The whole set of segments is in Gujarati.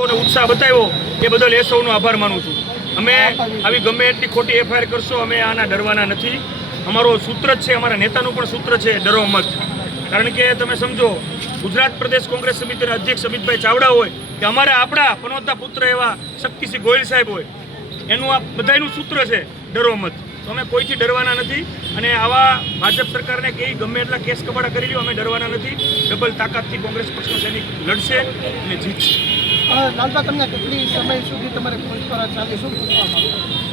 ઉત્સાહ બતાવ્યો એ બદલ એ સૌનો આભાર માનું છું. અમે આવી ગમે એટલી ખોટી FIR કરશો, અમે આના ડરવાના નથી. અમારો સૂત્ર જ છે, અમારા નેતાનું પણ સૂત્ર છે, ડરો મત. કારણ કે તમે સમજો, ગુજરાત પ્રદેશ કોંગ્રેસ સમિતિના અધ્યક્ષ અમિતભાઈ ચાવડા હોય કે અમારા આપણા પનોતા પુત્ર એવા શક્તિસિંહ ગોહિલ સાહેબ હોય, એનું આ બધાનું સૂત્ર છે ડરો મત. તો અમે કોઈથી ડરવાના નથી. અને આવા ભાજપ સરકારને કે ગમે એટલા કેસ કબાડા કરી લ્યો, અમે ડરવાના નથી. ડબલ તાકાતથી કોંગ્રેસ પક્ષનો સૈનિક લડશે અને જીતશે. લાલબા, તમને કેટલી સમય સુધી તમારે પૂછપરછ ચાલી? શું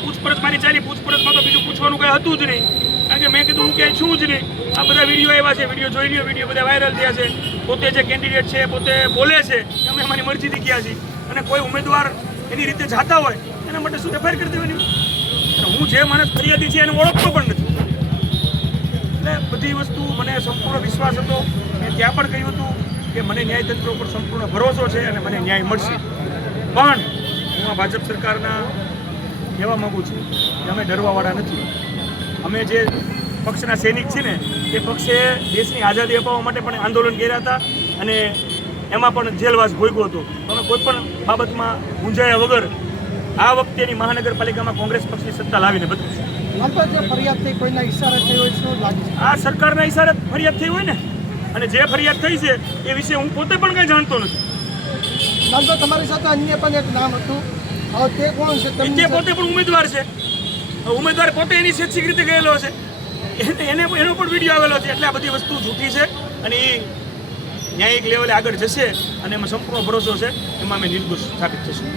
પૂછપરછ મારી ચાલી. પૂછપરછમાં તો બીજું પૂછવાનું કંઈ હતું જ નહીં, કારણ કે મેં કીધું હું ક્યાંય છું જ નહીં. આ બધા વિડીયો આવ્યા છે, વિડીયો જોઈ લ્યો, વિડીયો બધા વાયરલ થયા છે. પોતે જે કેન્ડિડેટ છે પોતે બોલે છે કે અમે અમારી મરજીથી ગયા છીએ, અને કોઈ ઉમેદવાર એની રીતે જાતા હોય એના માટે શું FIR કરી દેવાની? અને હું જે માણસ ફરિયાદી છે એને ઓળખતો પણ નથી. એટલે બધી વસ્તુ મને સંપૂર્ણ વિશ્વાસ હતો. મેં ત્યાં પણ કહ્યું હતું કે મને ન્યાયતંત્ર ઉપર સંપૂર્ણ ભરોસો છે અને મને ન્યાય મળશે. પણ હું આ ભાજપ સરકારના કહેવા માગું છું કે અમે ડરવાવાળા નથી. અમે જે પક્ષના સૈનિક છીએ ને, એ પક્ષે દેશની આઝાદી અપાવવા માટે પણ આંદોલન કર્યા હતા, અને એમાં પણ જેલવાસ ભોગવ્યો હતો. અમે કોઈ પણ બાબતમાં મૂંઝાયા વગર આ વખતેની મહાનગરપાલિકામાં કોંગ્રેસ પક્ષની સત્તા લાવીને બતાવીશું. ફરિયાદ થઈ, કોઈના ઈશારે થઈ હોય શું લાગે? આ સરકારના ઈશારે ફરિયાદ થઈ હોય ને, અને જે ફરિયાદ થઈ છે એ વિશે હું પોતે પણ કંઈ જાણતો નથી. લાલબા, તમારી સાથે અન્ય પણ એક નામ હતું, તે કોણ છે? તે પોતે પણ ઉમેદવાર છે. ઉમેદવાર પોતે એની સ્વૈચ્છિક રીતે ગયેલો છે, એનો પણ વિડીયો આવેલો છે. એટલે આ બધી વસ્તુ જૂઠી છે, અને એ ન્યાયિક લેવલે આગળ જશે, અને એમાં સંપૂર્ણ ભરોસો છે, એમાં અમે નિર્દોષ સાબિત થશું.